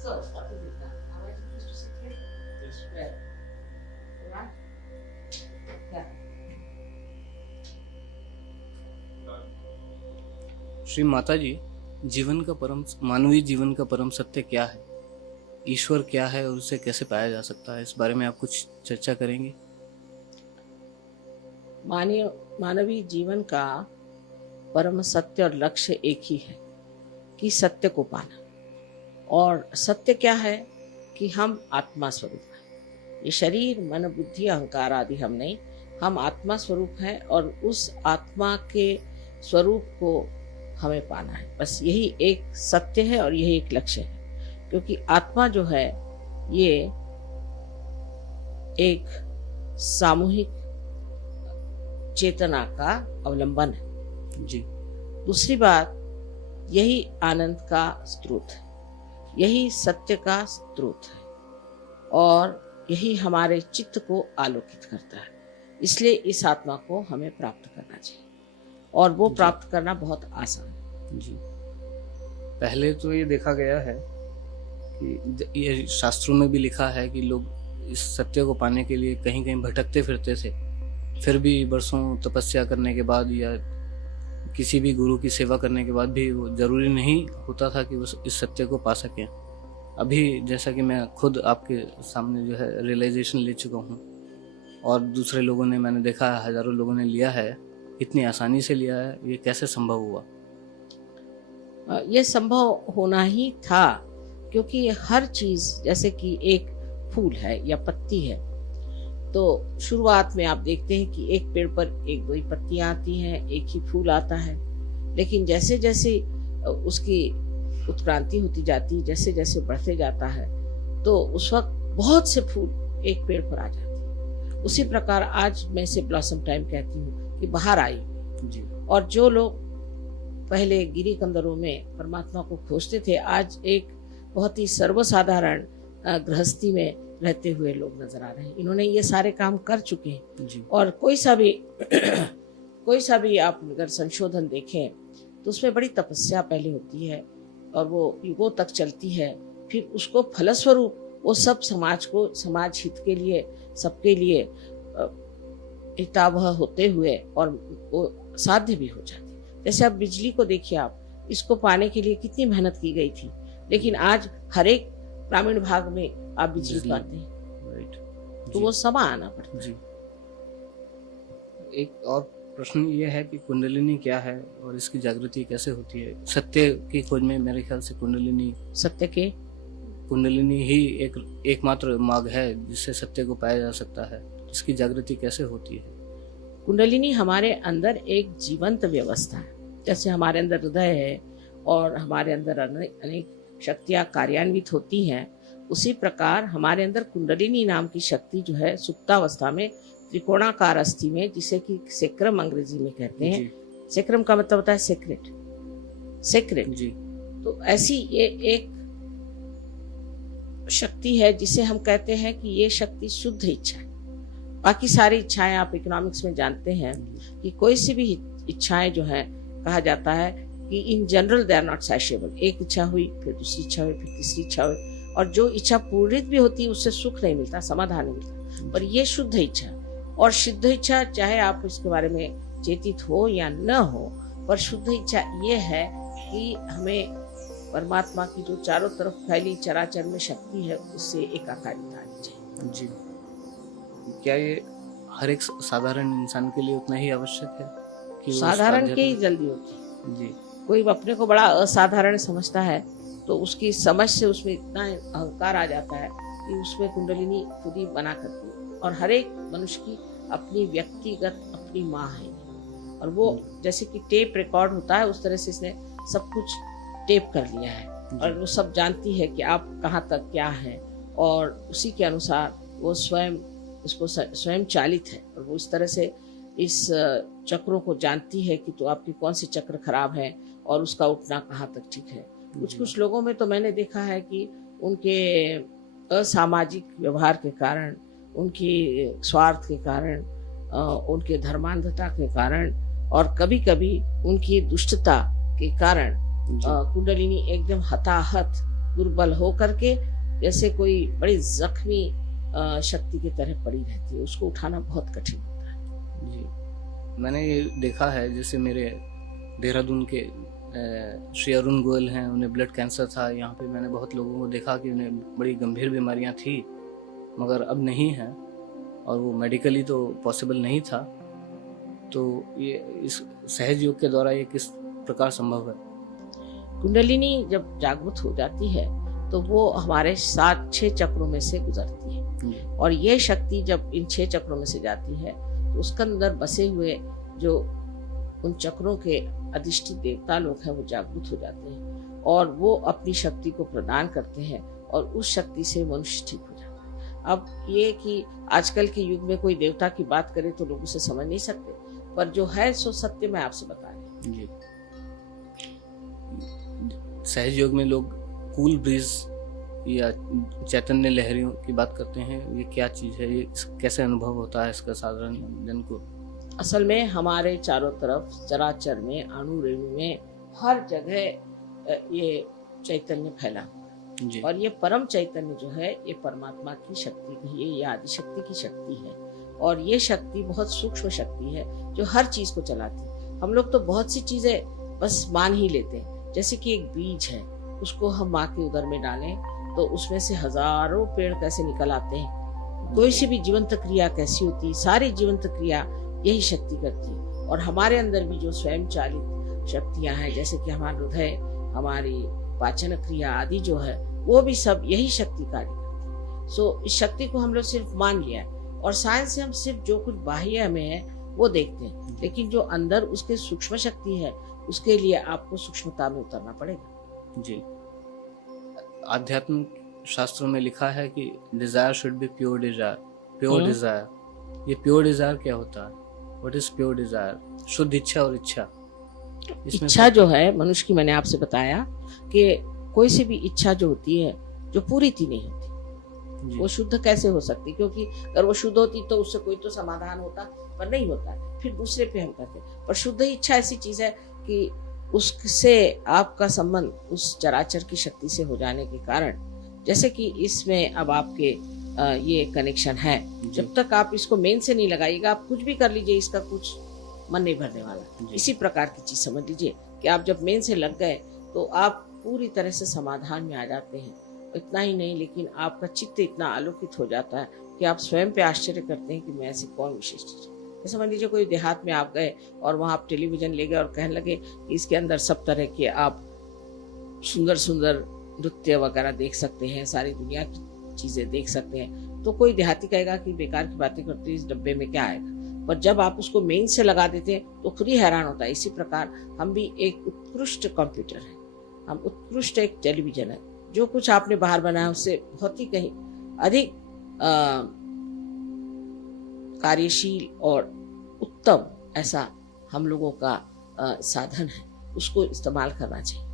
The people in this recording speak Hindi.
So, what is it now? Am I supposed to sit here? Yes. Where? Right? Yeah. Shri Mata जी, मानवीय जीवन का परम सत्य क्या है? ईश्वर क्या है और उसे कैसे पाया जा सकता है? इस बारे में आप कुछ चर्चा करेंगे? मानवीय जीवन का परम सत्य और लक्ष्य एक ही है कि सत्य को पाना। और सत्य क्या है कि हम आत्मा स्वरूप हैं। ये शरीर, मन, बुद्धि, अहंकार आदि हम नहीं, हम आत्मा स्वरूप हैं और उस आत्मा के स्वरूप को हमें पाना है। बस यही एक सत्य है और यही एक लक्ष्य है, क्योंकि आत्मा जो है ये एक सामूहिक चेतना का अवलंबन है। जी। दूसरी बात, यही आनंद का स्रोत है, यही सत्य का स्रोत है और यही हमारे चित्त को आलोकित करता है। इसलिए इस आत्मा को हमें प्राप्त करना चाहिए और वो प्राप्त करना बहुत आसान है। जी। पहले तो ये देखा गया है कि ये शास्त्रों में भी लिखा है कि लोग इस सत्य को पाने के लिए कहीं कहीं भटकते फिरते थे, फिर भी बरसों तपस्या करने के बाद या किसी भी गुरु की सेवा करने के बाद भी वो जरूरी नहीं होता था कि वो इस सत्य को पा सकें। अभी जैसा कि मैं खुद आपके सामने जो है रियलाइजेशन ले चुका हूँ और दूसरे लोगों ने, मैंने देखा है हजारों लोगों ने लिया है, इतनी आसानी से लिया है, ये कैसे संभव हुआ? ये संभव होना ही था, क्योंकि हर चीज जैसे कि एक फूल है या पत्ती है, तो शुरुआत में आप देखते हैं कि एक पेड़ पर एक दो ही पत्तियां आती हैं, एक ही फूल आता है। लेकिन जैसे जैसे उसकी उत्क्रांति होती जाती, जैसे जैसे बढ़ते जाता है, तो उस वक्त बहुत से फूल एक पेड़ पर आ जाते हैं। उसी प्रकार आज मैं इसे ब्लॉसम टाइम कहती हूँ कि बाहर आई जी। और जो लोग पहले गिरी कंदरों में परमात्मा को खोजते थे, आज एक बहुत ही सर्वसाधारण गृहस्थी में रहते हुए लोग नजर आ रहे हैं। इन्होंने ये सारे काम कर चुके हैं जी। और कोई सा भी आप अगर संशोधन देखें तो उसमें बड़ी तपस्या पहले होती है और वो युगों तक चलती है। फिर उसको फलस्वरूप वो सब समाज हित के लिए, सबके लिए हितावह होते हुए और वो साध्य भी हो जाती। जैसे अब बिजली को देखिए, आप इसको पाने के लिए कितनी मेहनत की गई थी, लेकिन आज हर एक ग्रामीण भाग में आप बिजली पाते हैं। राइट। तो वो समय आना पड़ता है। जी। एक और प्रश्न ये है कि कुंडलिनी क्या है और इसकी जागृति कैसे होती है? सत्य की खोज में मेरे ख्याल से कुंडलिनी ही एकमात्र मार्ग है जिससे सत्य को पाया जा सकता है। इसकी जागृति कैसे होती है? कुंडलिनी हमारे अंदर एक जीवंत व्यवस्था है। जैसे हमारे अंदर हृदय है और हमारे अंदर अनेक शक्तियां कार्यान्वित होती हैं, उसी प्रकार हमारे अंदर कुंडलिनी नाम की शक्ति जो है सुप्तावस्था में त्रिकोणाकार अस्थि में, जिसे कि सेक्रम अंग्रेजी में कहते हैं। सेक्रम का मतलब होता है सेक्रेट जी। तो ऐसी ये एक शक्ति है जिसे हम कहते हैं कि ये शक्ति शुद्ध इच्छा है। बाकी सारी इच्छाएं आप इकोनॉमिक्स में जानते हैं कि कोई सी भी इच्छाएं जो है, कहा जाता है कि in general they are not satiable. एक इच्छा हुई, फिर दूसरी इच्छा हुई, फिर तीसरी इच्छा हुई, और जो इच्छा पूर्णित भी होती है उससे सुख नहीं मिलता, समाधान नहीं मिलता। और ये शुद्ध इच्छा और सिद्ध इच्छा, चाहे आप इसके बारे में चेतित हो या न हो, पर शुद्ध इच्छा ये है कि हमें परमात्मा की जो चारों तरफ फैली चराचर में शक्ति है उससे एकाकारिता आनी चाहिए। जी। क्या ये हर एक साधारण इंसान के लिए उतना ही आवश्यक है कि साधारण की जल्दी होती है? जी। कोई अपने को बड़ा असाधारण समझता है तो उसकी समझ से उसमें इतना अहंकार आ जाता है कि उसमें कुंडलिनी खुद ही बना करती है। और हर एक मनुष्य की अपनी व्यक्तिगत अपनी माँ है, और वो जैसे कि टेप रिकॉर्ड होता है उस तरह से इसने सब कुछ टेप कर लिया है और वो सब जानती है कि आप कहाँ तक क्या है, और उसी के अनुसार वो स्वयं उसको स्वयं चालित है और वो इस तरह से इस चक्रों को जानती है कि तो आपकी कौन सी चक्र खराब है और उसका उठना कहाँ तक ठीक है। कुछ लोगों में तो मैंने देखा है कि उनके असामाजिक व्यवहार के कारण, उनकी स्वार्थ के कारण, उनके धर्मांधता के कारण और कभी कभी उनकी दुष्टता के कारण कुंडलिनी एकदम हताहत दुर्बल हो करके जैसे कोई बड़ी जख्मी शक्ति की तरह पड़ी रहती है, उसको उठाना बहुत कठिन होता है। जी, मैंने ये देखा है, जैसे मेरे देहरादून के श्री अरुण गोयल हैं, उन्हें ब्लड कैंसर था। यहाँ पे मैंने बहुत लोगों को देखा कि उन्हें बड़ी गंभीर बीमारियाँ थी मगर अब नहीं हैं, और वो मेडिकली तो पॉसिबल नहीं था। तो ये इस सहज योग के द्वारा ये किस प्रकार संभव है? कुंडलिनी जब जागृत हो जाती है तो वो हमारे 7-6 चक्रों में से गुजरती है और ये शक्ति जब इन 6 चक्रों में से जाती है तो उसके अंदर बसे हुए जो उन चक्रों के अधिष्ठित देवता लोग हैं वो जागृत हो जाते हैं और वो अपनी शक्ति को प्रदान करते हैं और उस शक्ति से मनुष्य ठीक हो जाता है। अब ये कि आजकल के युग में कोई देवता की बात करे तो लोग उसे समझ नहीं सकते, पर जो है सो सत्य मैं आपसे बता रही हूँ। सहज योग में लोग कूल ब्रीज या चैतन्य लहरियों की बात करते हैं, ये क्या चीज है, ये कैसे अनुभव होता है इसका साधारण जन को? असल में हमारे चारों तरफ चराचर में, अणु रेणु में, हर जगह ये चैतन्य फैला हुआ है और ये परम चैतन्य जो है ये परमात्मा की शक्ति की है, ये आदि शक्ति की शक्ति है और ये शक्ति बहुत सूक्ष्म शक्ति है जो हर चीज को चलाती है। हम लोग तो बहुत सी चीजें बस मान ही लेते हैं, जैसे कि एक बीज है, उसको हम माँ के उदर में डालें तो उसमें से हजारों पेड़ कैसे निकल आते हैं, कोई सी भी जीवंत क्रिया कैसी होती है, सारी जीवंत क्रिया यही शक्ति करती है। और हमारे अंदर भी जो स्वयं चालित शक्तियां हैं, जैसे कि हमारा हृदय, हमारी पाचन क्रिया आदि जो है, वो भी सब यही शक्ति कार्य करती है। सो इस शक्ति को हम लोग सिर्फ मान लिया है और साइंस से हम सिर्फ जो कुछ बाह्य में है वो देखते हैं, लेकिन जो अंदर उसके सूक्ष्म शक्ति है उसके लिए आपको सूक्ष्मता में उतरना पड़ेगा। जी, आध्यात्मिक शास्त्रों में लिखा है कि desire should be pure desire, pure desire. ये प्योर डिजायर क्या होता है? What is pure desire? शुद्ध इच्छा और इच्छा, इच्छा जो है मनुष्य की, मैंने आपसे बताया कि कोई सी भी इच्छा जो होती है जो पूरी थी नहीं होती, वो शुद्ध कैसे हो सकती? क्योंकि अगर वो शुद्ध होती तो उससे कोई तो समाधान होता, पर नहीं होता है, फिर दूसरे पे हम करते। पर शुद्ध इच्छा ऐसी चीज है कि उससे आपका संबंध उस चराचर की शक्ति से हो जाने के कारण, जैसे कि इसमें अब आपके ये कनेक्शन है, जब तक आप इसको मेन से नहीं लगाइएगा, आप कुछ भी कर लीजिए, इसका कुछ मन नहीं भरने वाला। इसी प्रकार की चीज समझ लीजिए कि आप जब मेन से लग गए तो आप पूरी तरह से समाधान में आ जाते हैं। इतना ही नहीं, लेकिन आपका चित्त इतना आलोकित हो जाता है कि आप स्वयं पे आश्चर्य करते हैं कि मैं ऐसी कौन विशेष चीज। समझ लीजिए कोई देहात में आप गए और वहां आप टेलीविजन ले गए और कहने लगे कि इसके अंदर सब तरह के आप सुंदर सुंदर नृत्य वगैरह देख सकते हैं, सारी दुनिया की चीजें देख सकते हैं, तो कोई देहाती कहेगा कि बेकार की बातें करते, इस डब्बे में क्या आएगा। पर जब आप उसको मेन से लगा देते हैं तो खुद ही हैरान होता है। इसी प्रकार हम भी एक उत्कृष्ट कंप्यूटर है, हम उत्कृष्ट एक टेलीविजन है। जो कुछ आपने बाहर बनाया उससे बहुत ही कहीं अधिक कार्यशील और उत्तम ऐसा हम लोगों का साधन है, उसको इस्तेमाल करना चाहिए।